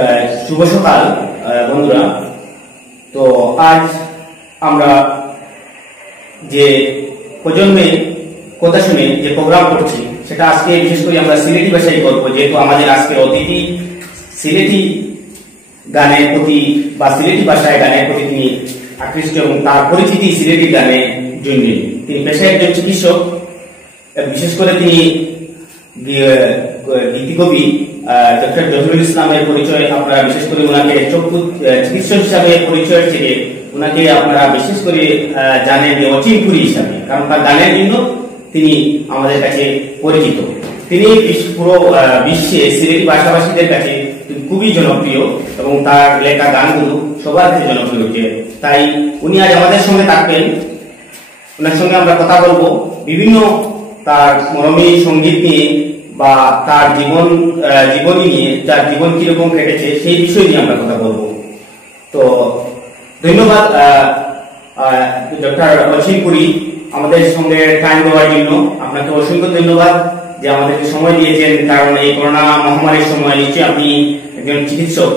শুভ সকাল বন্ধুরা। তো আজ আমরা যে প্রজন্মের কথা শুনে যে প্রোগ্রাম করছি সেটা আজকে বিশেষ করে আমরা সিলেটি ভাষায় করব, যেহেতু আমাদের আজকে অতিথি সিলেটি গানের প্রতি বা সিলেটি ভাষায় গানের প্রতি তিনি আকৃষ্ট এবং তার পরিচিতি সিলেটি গানের জন্য। তিনি পেশায় একজন চিকিৎসক, বিশেষ করে তিনি গীতিকবি ডক্টর জহিরুল ইসলামের পরিচয় আপনারা বিশেষ করে ওনাকে চক্ষু চিকিৎসক হিসাবে পরিচয় থেকে ওনাকে আপনারা বিশেষ করে জানেন যে অচিনপুরী হিসাবে, কারণ তার গানের জন্য তিনি আমাদের কাছে পরিচিত। তিনি পুরো বিশ্বে সিলেটি ভাষাভাষীদের কাছে খুবই জনপ্রিয় এবং তার লেখা গানগুলো সবার কাছে জনপ্রিয় হচ্ছে। তাই উনি আজ আমাদের সঙ্গে থাকবেন, ওনার সঙ্গে আমরা কথা বলবো বিভিন্ন তার মরমী সঙ্গীত নিয়ে বা তার জীবনী নিয়ে, তার জীবন কিরকম কেটেছে সেই বিষয় নিয়ে আমরা কথা বলবো। তো ধন্যবাদ ডক্টর অচিনপুরী আমাদের সঙ্গে টাইম দেওয়ার জন্য। আপনাকে অসংখ্য ধন্যবাদ যে আমাদেরকে সময় দিয়েছেন, কারণ এই করোনা মহামারীর সময় নিশ্চয়ই আপনি একজন চিকিৎসক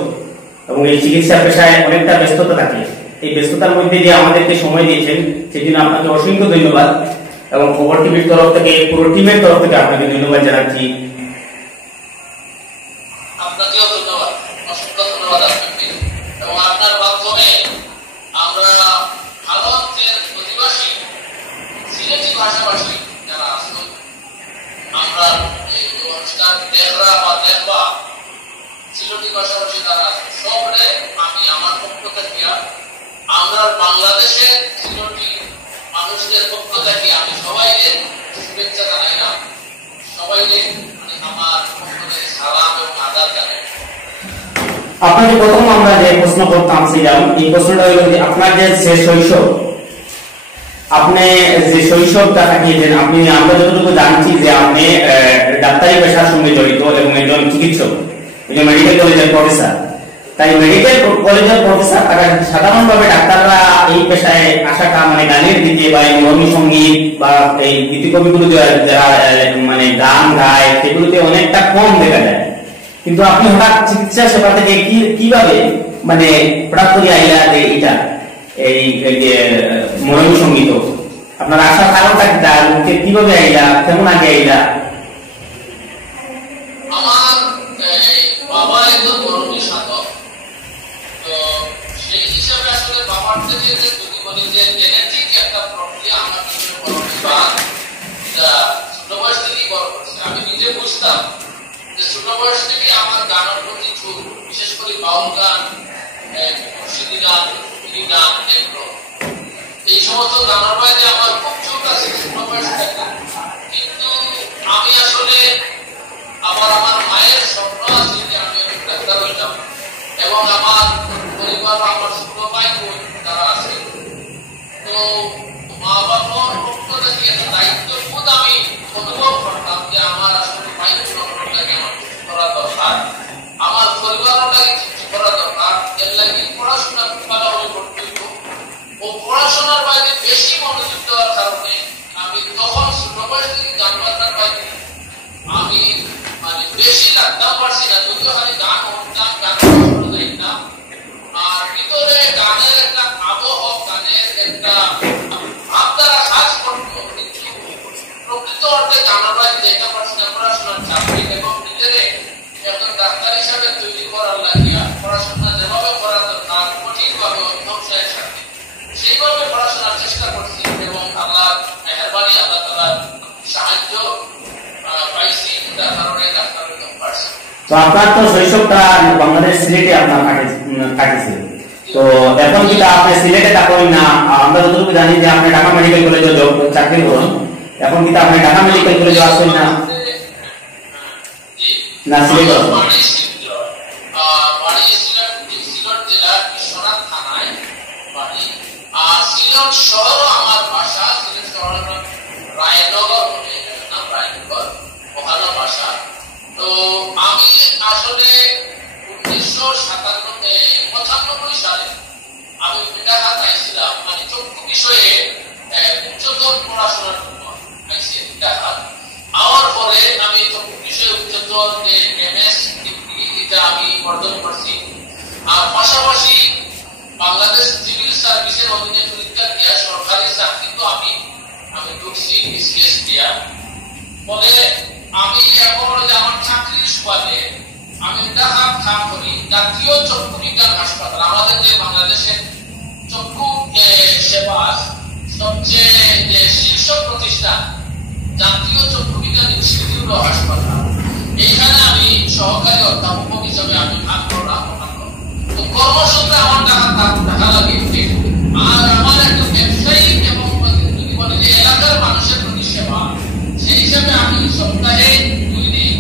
এবং এই চিকিৎসা পেশায় অনেকটা ব্যস্ততা থাকে। এই ব্যস্ততার মধ্যে যে আমাদেরকে সময় দিয়েছেন সেজন্য আপনাকে অসংখ্য ধন্যবাদ এবং খবর টিভির তরফ থেকে পুরো টিমের তরফ থেকে আপনাকে ধন্যবাদ জানাচ্ছি। আপনাকেও ধন্যবাদ, অসংখ্য ধন্যবাদ আপনাকে। এবং আপনার মাধ্যমে আমরা ভালো অঞ্চলের অধিবাসী সিলেটি ভাষাভাষী যারা আছেন, আমরা এই অনুষ্ঠান দেখরা বা দেখবা সিলেটি ভাষাভাষী যারা আছেন সবরে আমি আমার পক্ষ থেকে, আমরা বাংলাদেশের সিলেটি মানুষদের পক্ষ থেকে আমি সবাইকে শুভেচ্ছা জানাই না, সবাইকে আমার পক্ষ থেকে সালাম এবং আদাব জানাই। আপনাকে প্রথম আমরা যে প্রশ্ন করতাম এই প্রশ্নটা হলো যে আপনার যে শৈশব, আপনি যে শৈশবটা কাটিয়েছেন, আমরা যতটুকু জানছি যে আপনি ডাক্তারি পেশার সঙ্গে জড়িত এবং একজন চিকিৎসক, একজন মেডিকেল কলেজের প্রফেসর। তাই মেডিকেল কলেজের প্রফেসর তারা সাধারণভাবে ডাক্তাররা এই পেশায় আসাটা মানে গানের দিকে বা মরমী সঙ্গীত বা এই গীতিকবিগুলো যারা মানে গান গায় সেগুলোতে অনেকটা কম দেখা যায়। কিন্তু আপনি হঠাৎ চিকিৎসা সেবা থেকে কিভাবে মানে হঠাৎ করে আইলা যে এটা এই যে মরমী সঙ্গীত আপনার আসার কারণটা কিভাবে আইলা, কেমন আগে আইলা? আমার বাবা একজন মরমী সাধক, তো সেই হিসাবে আসলে বাবার থেকে যে যদি বলি যে জেনেটিক একটা প্রক্রিয়া আমার পিছনে মরমী বাদ ছোট বয়স থেকেই বড় করছে। আমি নিজে বুঝতাম যে ছোট বয়স থেকে আমার গানের প্রতি ঝোঁক, বিশেষ করে বাউল গান, মুর্শিদি গান, ফিরি গান, এগুলো এই সমস্ত গানের বাইরে আমার খুব ঝোঁক আছে ছোট বয়স থেকে। কিন্তু আমি আসলে আমার মায়ের স্বপ্ন আছে যে আমি ডাক্তার হইতাম এবং আমার পরিবার আমার ছোট ভাই বোন যারা আছে, তো মা বাবার পক্ষ থেকে একটা দায়িত্ববোধ আমি অনুভব করতাম যে আমার আসলে ভাই বোনটাকে আমার কিছু করা দরকার, আমার পরিবারটাকে কিছু করা দরকার। এর লাগে পড়াশোনা ভালোভাবে করতে হইব ও পড়াশোনার বাইরে বেশি মনোযোগ দেওয়ার কারণে আমি তখন ছোট বয়স থেকে গান বাজনার বাইরে আমি মানে বেশি লাগতাম পারছি না, যদিও খালি গান শুনতাম, গান যাই না। আর ভিতরে গানের একটা আবহ, গানের একটা ভাবধারা কাজ করতো, কিন্তু প্রকৃত অর্থে গানের বাইরে যেতে পারছি না পড়াশোনার চাপে। এবং নিজের একজন ডাক্তার হিসাবে তৈরি করার লাগিয়া পড়াশোনা যেভাবে করা দরকার কঠিনভাবে অধ্যবসায়ের সাথে সেইভাবে পড়াশোনার চেষ্টা করছি এবং আল্লাহ মেহেরবানি, আল্লাহ তাআলার সাহায্য পাইছি, তার কারণে ডাক্তার হইতে পারছি। তো আপনার তো শৈশবটা বাংলাদেশ সিলেটে আপনার কাটিয়েছে, তো এখন যেটা আপনি সিলেটে থাকেন না, আমরা যতটুকু জানি যে আপনি ঢাকা মেডিকেল কলেজে চাকরি করেন, এখন কিন্তু আপনি ঢাকা মেডিকেল কলেজে আসছেন না? না, সিলেট বাড়ি সিলেট জেলার বিশ্বনাথ থানায় বাড়ি। আর সিলেট শহর আমার বাসা, সিলেট শহর রায়নগর বলে নাম, রায়নগর ওখানে বাসা। তো আমি আসলে 1995 সালে আমি ঢাকা আইছিলাম, মানে চক্ষু বিষয়ে উচ্চতর পড়াশোনার জন্য আইছি ঢাকা। আমার পরে আমি চক্ষু বিষয়ে উচ্চতর যে এমএস ডিগ্রি এটা আমি অর্জন করছি পাশাপাশি বাংলাদেশ সিভিল সার্ভিসের অধীনে পরীক্ষা দিয়া সরকারি চাকরি তো আমি ঢুকছি বিসিএস দিয়া। ফলে আমি এখন যে আমার চাকরির সুবাদে আমি ঢাকা কাম করি জাতীয় চক্ষু বিজ্ঞান হাসপাতাল, আমাদের যে বাংলাদেশের চক্ষু সেবা সবচেয়ে শীর্ষ প্রতিষ্ঠান জাতীয় চক্ষু বিজ্ঞান ইনস্টিটিউট ও হাসপাতাল, এইখানে আমি সহকারী অধ্যাপক হিসেবে আমি কাজ করলাম। তো কর্মসূত্রে আমার টাকা লাগে, আর আমার একটা ব্যবসায়িক এবং যদি বলে যে এলাকার মানুষের প্রতি সেবা, সেই হিসাবে আমি সপ্তাহে 2 দিন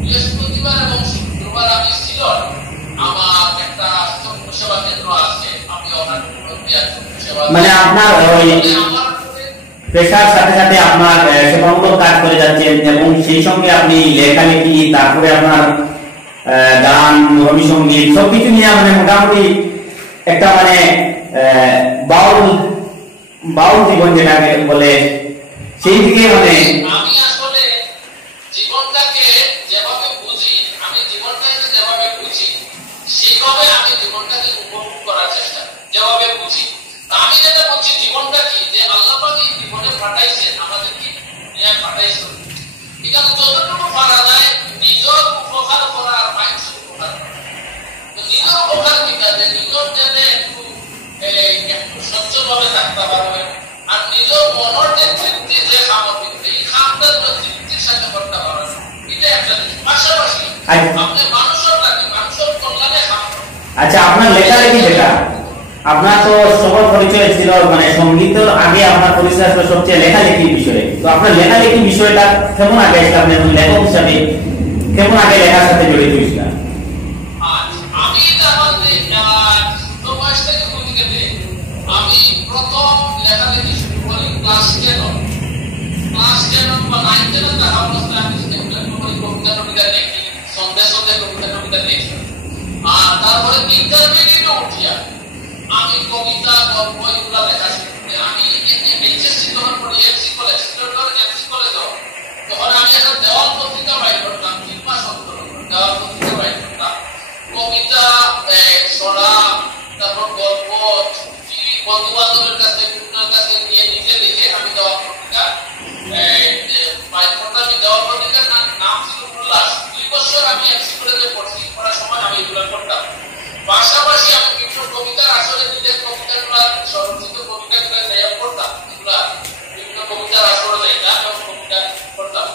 বৃহস্পতিবার এবং শুক্রবার আমি সিলট আমার একটা চক্ষু সেবা কেন্দ্র আছে, আমি ওখানে চক্ষু সেবা মানে আপনার ওই পেশার সাথে সাথে আপনার সেবামূলক কাজ করে যাচ্ছেন এবং সেই সঙ্গে আপনি লেখালেখি, তারপরে আপনার গান, রবি সঙ্গীত সবকিছু নিয়ে মানে মোটামুটি একটা মানে বাউল জীবন যেটাকে বলে সেই দিকে মানে আমি আসলে জীবনটাকে যেভাবে বুঝি, আমি জীবনটাকে যেভাবে বুঝি সেইভাবে আমি জীবনটাকে উপভোগ করার চেষ্টা, যেভাবে বুঝি। আমি যেটা বলছি জীবনটা কি, যে আল্লাহ পাক এই জীবনে পাঠাইছেন আমাদেরকে, পাঠাইছেন এখানে যতটুকু পারা যায় নিজের উপকার করা আর মানুষের উপকার করা। নিজের উপকার কিনা যে নিজের যাতে একটু সচ্ছলভাবে থাকতে পারবে, আর নিজের মনের যে তৃপ্তি যে সামগ্রিক এই খামটা তৃপ্তির সাথে করতে পারবে, এটা একটা জিনিস। পাশাপাশি আপনি মানুষের লাগে, মানুষের কল্যাণে খাম। আচ্ছা, আপনার লেখালেখি যেটা আপনার তো সবার পরিচয় ছিল মানে সঙ্গীতের আগে আপনার পরিচয় ছিল সবচেয়ে লেখালেখির বিষয়ে। তো আপনার লেখালেখি বিষয়টা কেমন আগে আসলে আপনি লেখক হিসাবে কেমন আগে লেখার সাথে জড়িত হয়েছিলেন? আমি বয়স থেকে কবিতাতে আমি প্রথম লেখালেখি শুরু করি ক্লাস 10 বা 9 থাকা অবস্থায় আমি কবিতা লিখি, সন্দেহ কবিতা লিখি। আর তারপরে ইন্টারমিডিয়েটে উঠিয়া আমি কবিতা, গল্প এগুলা লেখা শুরু করি। আমি এইচএসসি যখন পড়ি এফসি কলেজ, তখন আমি একটা দেওয়াল পত্রিকা বাইর করতাম, 3 মাস অন্তর দেওয়াল পত্রিকা বাইর করতাম। কবিতা, ছড়া, তারপর গল্প, বন্ধু বান্ধবের কাছে বিভিন্ন কাছে নিয়ে নিজে লিখে আমি দেওয়াল পত্রিকা বাইর করতাম। আমি দেওয়াল পত্রিকার নাম ছিল উল্লাস। 2 বছর আমি এফসি কলেজে পড়ছি, পড়ার সময় আমি এগুলো করতাম। পাশাপাশি আমি বিভিন্ন কবিতার আসলে নিজের কবিতাগুলা, স্বরচিত কবিতাগুলা তৈরি করতাম, এগুলা বিভিন্ন কবিতার আসরে যাইতাম এবং কবিতা করতাম।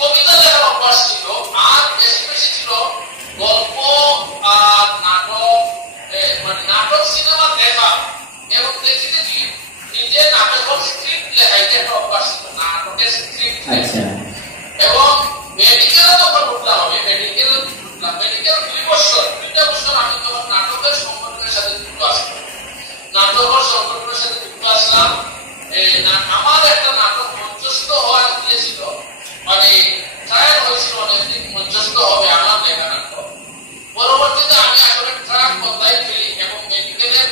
কবিতা লেখার অভ্যাস ছিল, আর বেশি ছিল গল্প আর নাটক, মানে নাটক সিনেমা দেখা এবং দেখিতে নিজে নাটকের স্ক্রিপ্ট লেখাইতে একটা অভ্যাস ছিল, নাটকের স্ক্রিপ্ট। এবং মেডিকেলে যখন উঠলাম, আমি মেডিকেল 2 বছর আমি তখন নাটকের সংগঠনের সাথে যুক্ত আসলাম। নাটকের সংগঠনের সাথে যুক্ত আসলাম। আমার একটা নাটক মঞ্চস্থ হওয়ার দিয়েছিল, মানে ট্রায়াল হয়েছিল অনেকদিন মঞ্চস্থ হবে আমার লেখা নাটক। পরবর্তীতে আমি আসলে ট্রাক বদলাই ফেলি এবং মেডিকেলের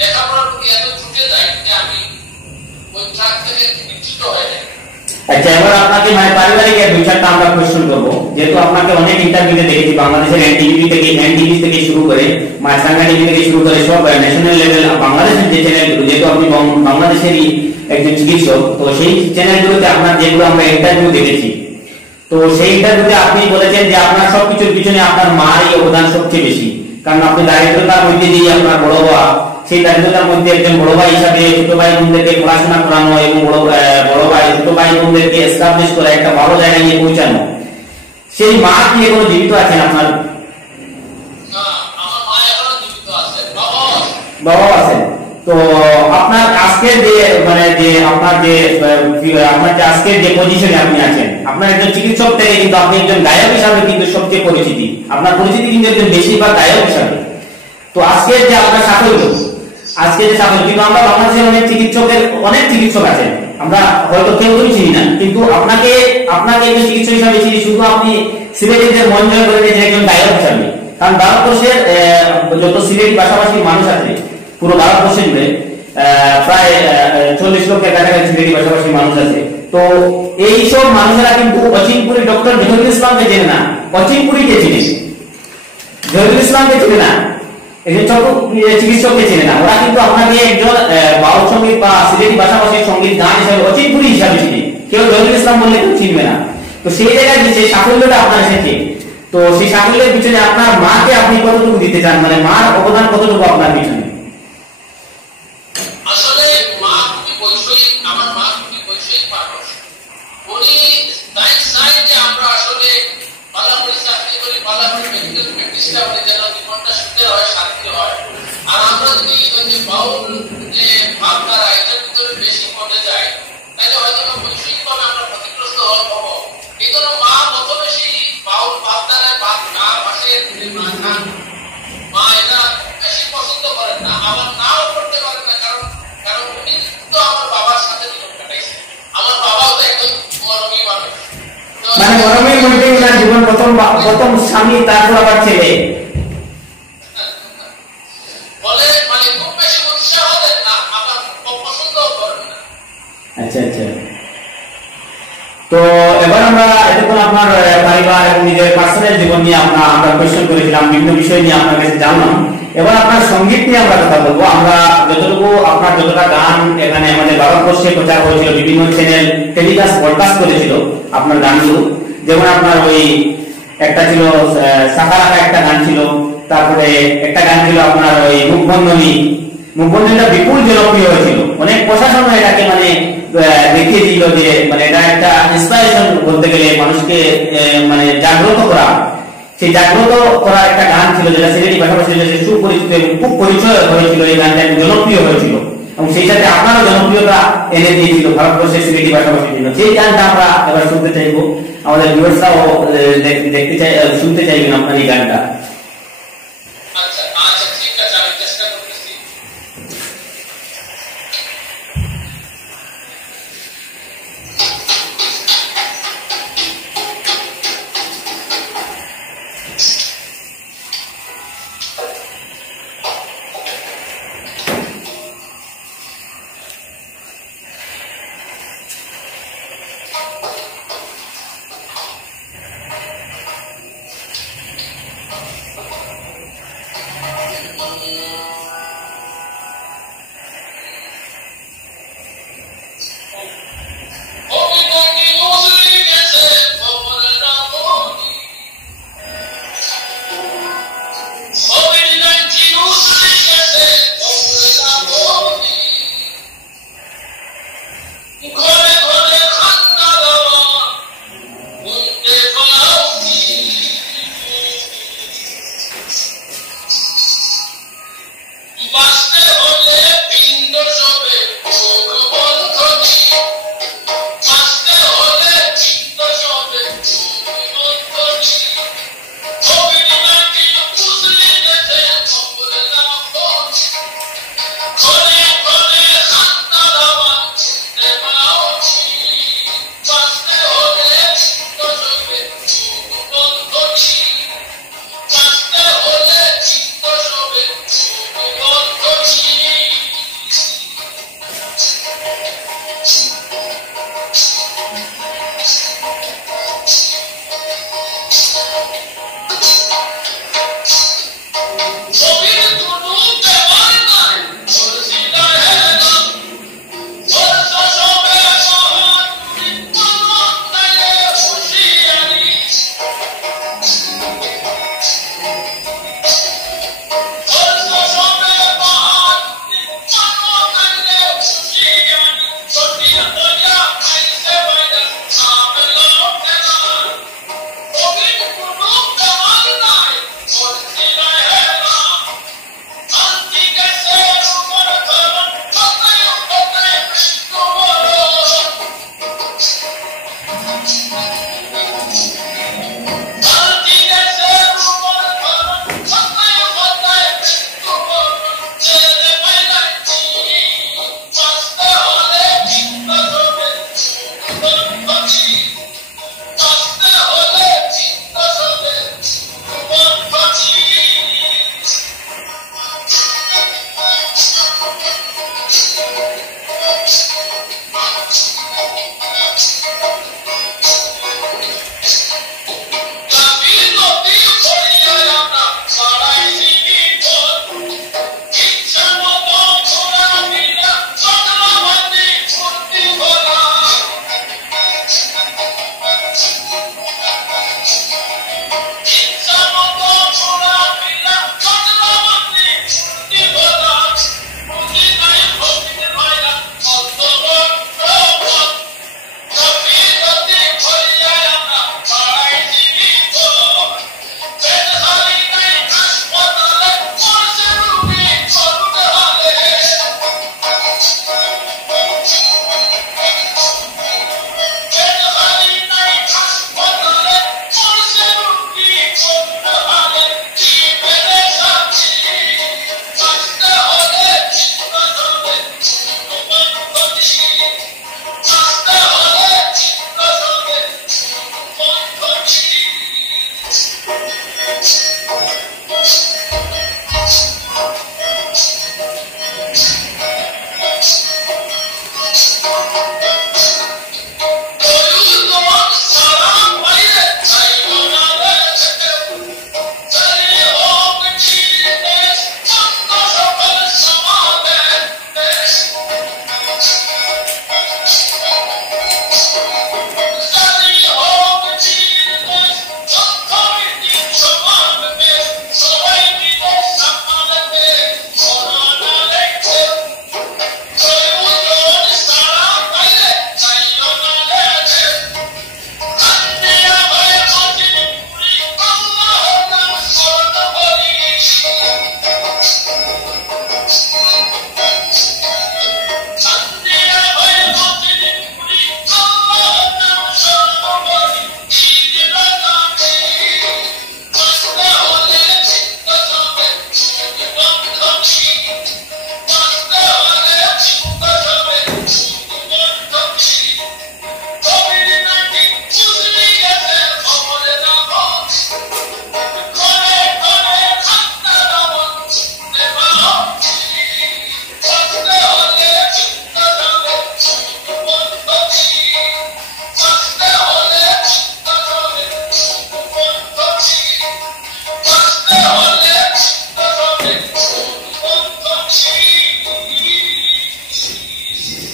লেখাপড়ার প্রতি এত ছুটে যাই যে আমি ওই ট্রাক থেকে বিচ্যুত হয়ে যাই। আচ্ছা, এবার আপনাকে মানে পারিবারিক 2-4টা আমরা কোশ্চেন করবো, যেহেতু আপনাকে অনেক ইন্টারভিউতে দেখেছি বাংলাদেশের এনটিভি থেকে শুরু করে মাছরাঙ্গা টিভি থেকে শুরু করে সব ন্যাশনাল লেভেল বাংলাদেশের যে চ্যানেলগুলো, যেহেতু আপনি বাংলাদেশেরই একজন চিকিৎসক, তো সেই চ্যানেলগুলোতে আপনার যেগুলো আমরা ইন্টারভিউ দেখেছি, তো সেই ইন্টারভিউতে আপনি বলেছেন যে আপনার সবকিছুর পিছনে আপনার মারই অবদান সবচেয়ে বেশি, কারণ আপনি দারিদ্রতার মধ্যে দিয়ে আপনার বড় হওয়া, সেই দারিদ্রতার মধ্যে একজন বড় ভাই হিসাবে ছোট ভাই বোনদেরকে পড়াশোনা করানো এবং বড় ভাই ছোট ভাই বোনদেরকে এস্টাবলিশ করে একটা ভালো জায়গায় নিয়ে পৌঁছানো, সেই মা কি এখনো জীবিত আছেন আপনার? বাবা আছেন। তো আপনার আজকের যে মানে যে আপনার যে আজকের যে পজিশনে আপনি আছেন, আপনার একজন চিকিৎসক থেকে কিন্তু আপনি একজন গায়ক হিসাবে কিন্তু সবচেয়ে পরিচিতি, আপনার পরিচিতি কিন্তু একজন বেশিরভাগ গায়ক হিসাবে। তো আজকের যে আপনার সাফল্য, কিন্তু আমরা বাংলাদেশের অনেক চিকিৎসক আছেন, আমরা হয়তো কেউ চিনি না, কিন্তু আপনাকে একজন চিকিৎসক হিসাবে চিনি শুধু আপনি সিলেটের মন জয় করে নিয়েছেন একজন গায়ক হিসাবে। কারণ ভারতবর্ষের যত সিলেটি ভাষাভাষী মানুষ আছে পুরো ভারতবর্ষে জুড়ে প্রায় 40 লক্ষের কাছাকাছি সিলেটি ভাষাভাষী মানুষ আছে। তো এইসব মানুষেরা কিন্তু অচিনপুরি ডক্টর জহিরুল ইসলামকে চেনে না, অচিনপুরিকে চিনে, জহিরুল ইসলামকে চিনে না। এই যে ছোট চিকিৎসককে চেনে না, ওরা কিন্তু আপনাকে একজন বাউল সঙ্গীত বা সিলেটি ভাষাভাষীর সঙ্গীত গান হিসাবে অচিনপুরি হিসাবে চিনে, কেউ জহিরুল ইসলাম বললে কেউ চিনবে না। তো সেই জায়গায় যে সাফল্যটা আপনার এসেছে, তো সেই সাফল্যের পিছনে আপনার মাকে আপনি কতটুকু দিতে চান, মানে মার অবদান কতটুকু আপনার পিছনে? আসলে মা খুবই বৈষয়িক, আমার মা খুবই বৈষয়িক মানুষ। উনি চাই যে আমরা আসলে পালামুড়ি চাকরি করি, পালামুড়ি মেডিকেল প্র্যাকটিসটা উনি যেন জীবনটা সুখের হয়, শান্তি হয়। আর আমরা যদি ওই যে বাউল যে ভাবধারা এটার ভিতরে বেশি পড়ে যায়, তাহলে হয়তো বৈষয়িক ভাবে আমরা ক্ষতিগ্রস্ত হব। এই জন্য মা কত বেশি বাউল ভাবধারায় মা এটা বেশি পছন্দ করেন না, আবার নাও করতে পারেন না, কারণ উনি তো আমার বাবার সাথে জীবন কাটাইছে। আমার বাবাও তো একদম মরমী মানুষ, মানে মরমী বলতে ওনার জীবন প্রথম স্বামী, তারপর আবার ছেলে, বলে মানে খুব বেশি উৎসাহ দেন না, আবার অপছন্দও করেন না। আচ্ছা আচ্ছা। তো এবার আমরা এতক্ষণ আপনার পরিবার এবং নিজের পার্সোনাল জীবন নিয়ে আমরা কোয়েশ্চেন করেছিলাম, বিভিন্ন বিষয় নিয়ে আপনার কাছে জানলাম। এবার আপনার সঙ্গীত নিয়ে আমরা কথা বলবো। আমরা আপনার যতটা গান এখানে আমাদের ভারতবর্ষে প্রচার হয়েছিল, বিভিন্ন চ্যানেল টেলিকাস্ট ব্রডকাস্ট করেছিল আপনার গানগুলো, যেমন আপনার ওই একটা ছিল সাকারাকা একটা গান ছিল, তারপরে একটা গান ছিল আপনার ওই মুখবন্ধনীটা বিপুল জনপ্রিয় হয়েছিল। অনেক প্রশাসন এটাকে মানে দেখিয়েছিল যে মানে এটা একটা ইন্সপিরেশন বলতে গেলে, মানুষকে মানে জাগ্রত করা, সেই জাগ্রত করা একটা গান ছিল যেটা সিলেটি ভাষাভাষী সুপরিচিত এবং খুব পরিচয় হয়েছিল। এই গানটা জনপ্রিয় হয়েছিল এবং সেই সাথে আপনারও জনপ্রিয়তা এনে দিয়েছিল ভারতবর্ষের সিলেটি ভাষাভাষীর জন্য। সেই গানটা আমরা এবার শুনতে চাইবো, আমাদের ভিউয়ার্সরাও দেখতে চাই, শুনতে চাইবেন আপনার এই গানটা। আচ্ছা আচ্ছা, ঠিক আছে, আমি চেষ্টা করতেছি।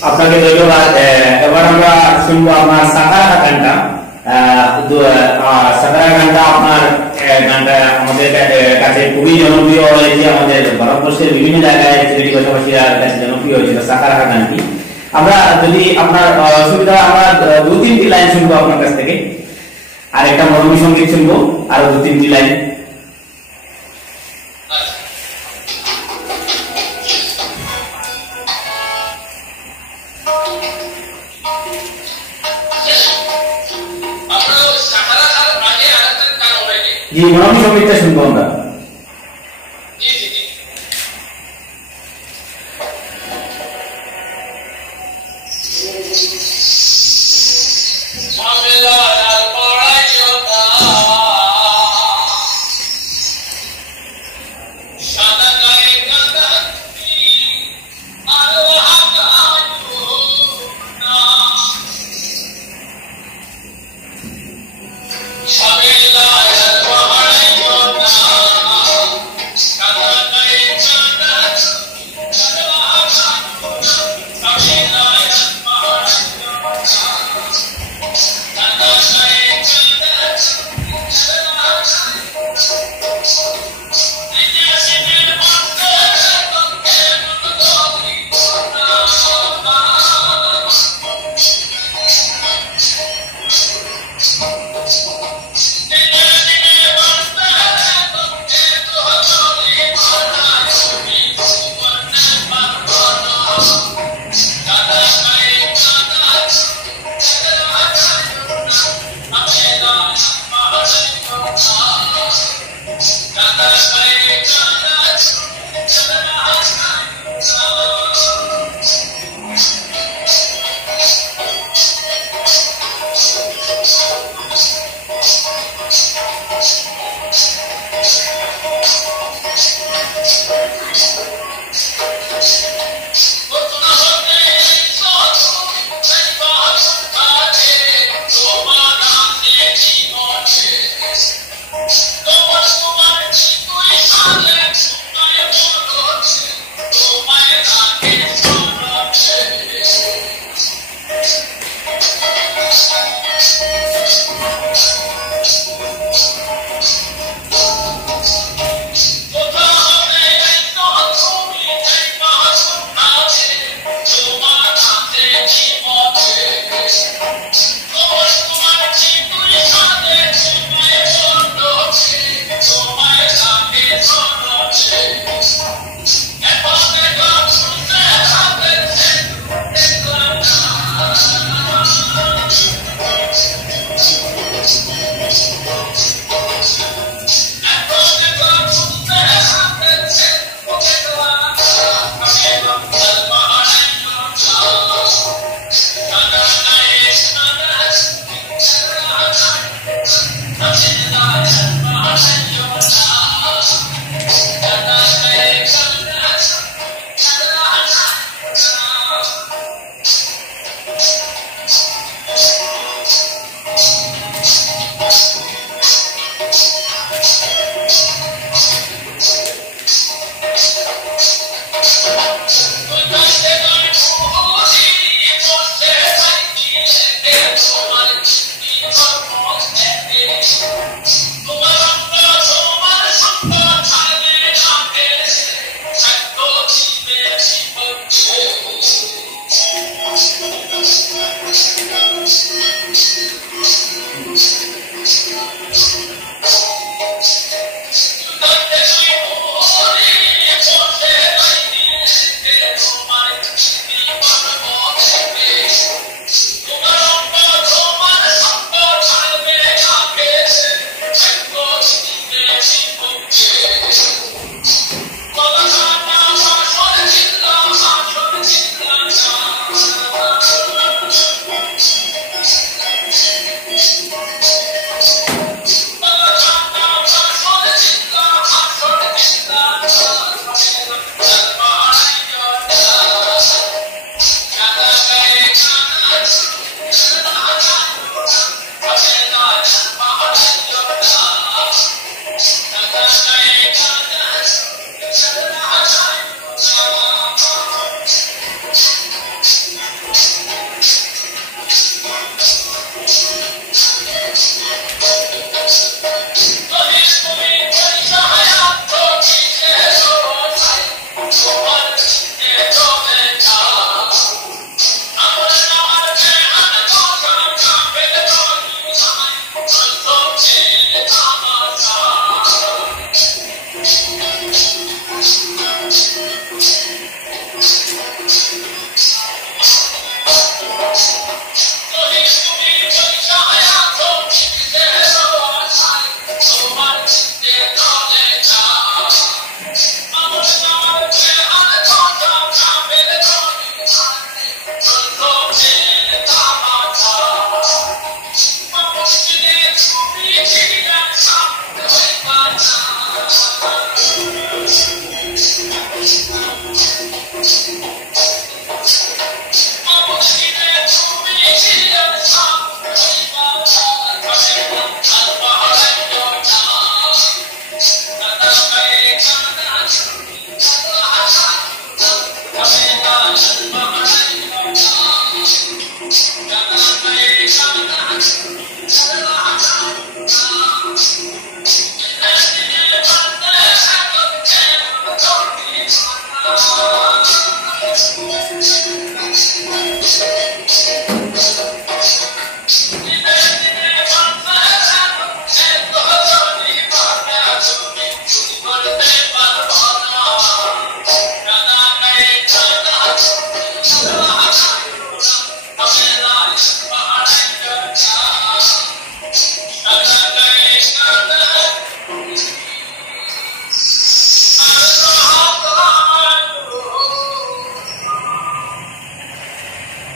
আপনাকে ধন্যবাদ। এবার আমরা শুনবো আপনার সাকারা গানটা। সাকারা গানটা আপনার গানটা আমাদের কাছে খুবই জনপ্রিয় হয়েছে, আমাদের ভারতবর্ষের বিভিন্ন জায়গায় ছেলেটি ভাষাভাষীরা কাছে জনপ্রিয় হয়েছিল সাকারা গানটি। আমরা যদি আপনার অসুবিধা আমরা 2-3টি লাইন শুনবো আপনার কাছ থেকে, আর একটা মরমী সঙ্গীত শুনবো আরো 2-3টি লাইন। জি, মরমী সঙ্গীতটা শুনবো আমরা। Shabila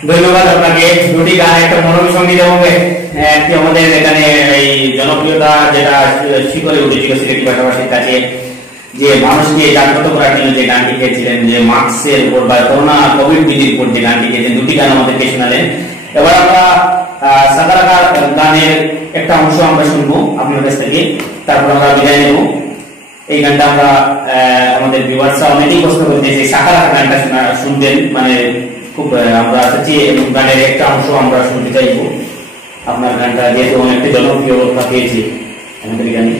ধন্যবাদ আপনাকে। দুটি গান একটা মনোসঙ্গীত এবং একটি আমাদের এখানে এই জনপ্রিয়তা যেটা শিখরে উঠেছিল সিলেটি ভাষাভাষীর কাছে, যে মানুষকে জাগ্রত করার জন্য যে গানটি গেয়েছিলেন, যে মাস্কের উপর বা করোনা কোভিড বিধির উপর যে গানটি গেয়েছেন, দুটি গান আমাদেরকে শোনালেন। এবার আমরা সাকারাকার গানের একটা অংশ আমরা শুনবো আপনার কাছ থেকে, তারপর আমরা বিদায় নেব। এই গানটা আমরা আমাদের ভিউয়ার্সরা অনেকেই প্রশ্ন করতে যে সাকারাকার গানটা শুনতেন, মানে খুব আমরা চাচ্ছি গানের একটা অংশ আমরা শুনতে চাইবো। আপনার গানটা যেহেতু অনেকটা জনপ্রিয়তা পেয়েছে আমাদের গানে।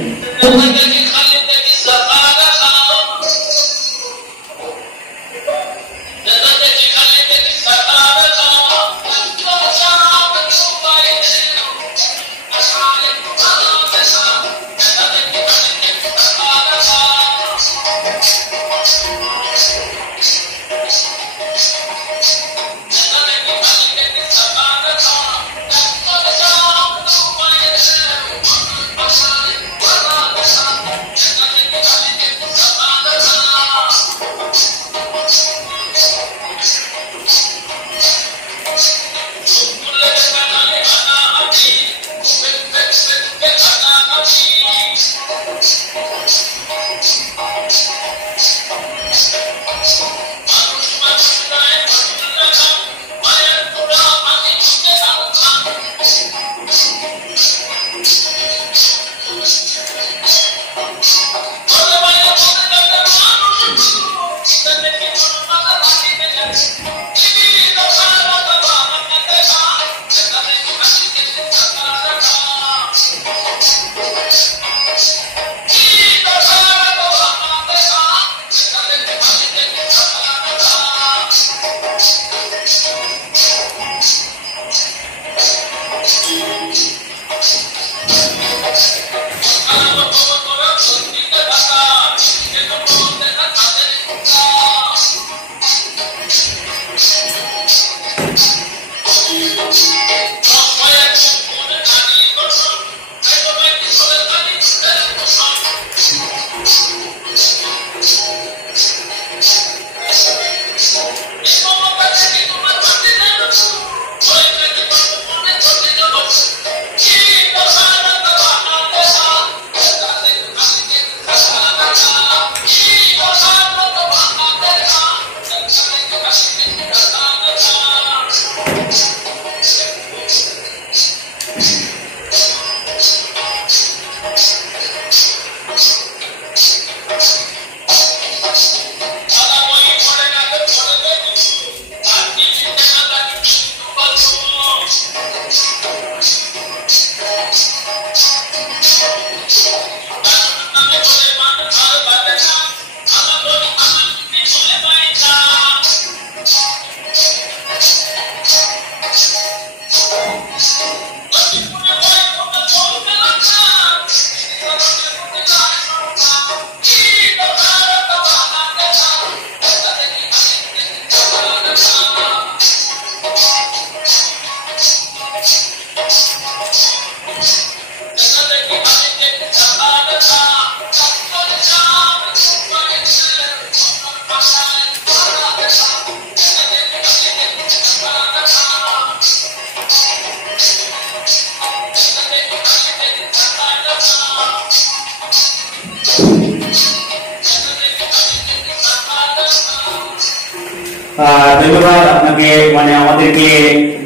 ধন্যবাদ আপনাকে, মানে আমাদেরকে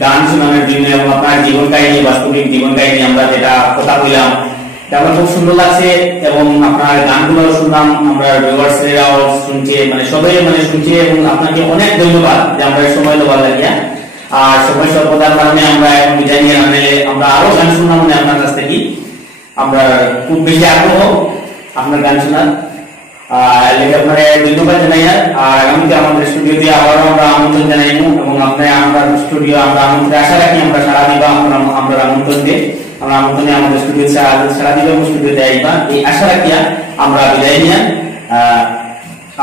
গান শোনানোর জন্য এবং আপনার জীবন কাহিনী, বাস্তবিক জীবন কাহিনী আমরা যেটা কথা বললাম, আমার খুব সুন্দর লাগছে। এবং আপনার গানগুলো শুনলাম, আমরা ভিউয়ার্সরাও শুনছে, মানে সবাই মানে শুনছে। এবং আপনাকে অনেক ধন্যবাদ যে আমরা সময় দেওয়ার লাগিয়া। আর সময় স্বল্পতার কারণে আমরা এখন বিদায় নিয়ে আমরা আরো গান শুনলাম মানে আপনার কাছ থেকে। আমরা খুব বেশি আগ্রহ আপনার গান শোনার, আপনার ধন্যবাদ জানাই। আর আগামীতে আমাদের স্টুডিওতে আবারও আমরা আমন্ত্রণ জানাইব এবং আপনার আমরা স্টুডিও আমরা আমন্ত্রণে আশা রাখি আমরা সারা দিবা আমরা আমন্ত্রণ দিয়ে আমরা আমন্ত্রণে আমাদের স্টুডিও সারা দিবা এবং স্টুডিওতে আইবা এই আশা রাখিয়া আমরা বিদায় নিয়ে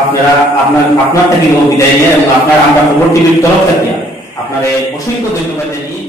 আপনারা আপনার থেকে বিদায় নিয়ে এবং আপনার আমরা খবর টিভির তরফ থেকে আপনার অসংখ্য ধন্যবাদ জানিয়ে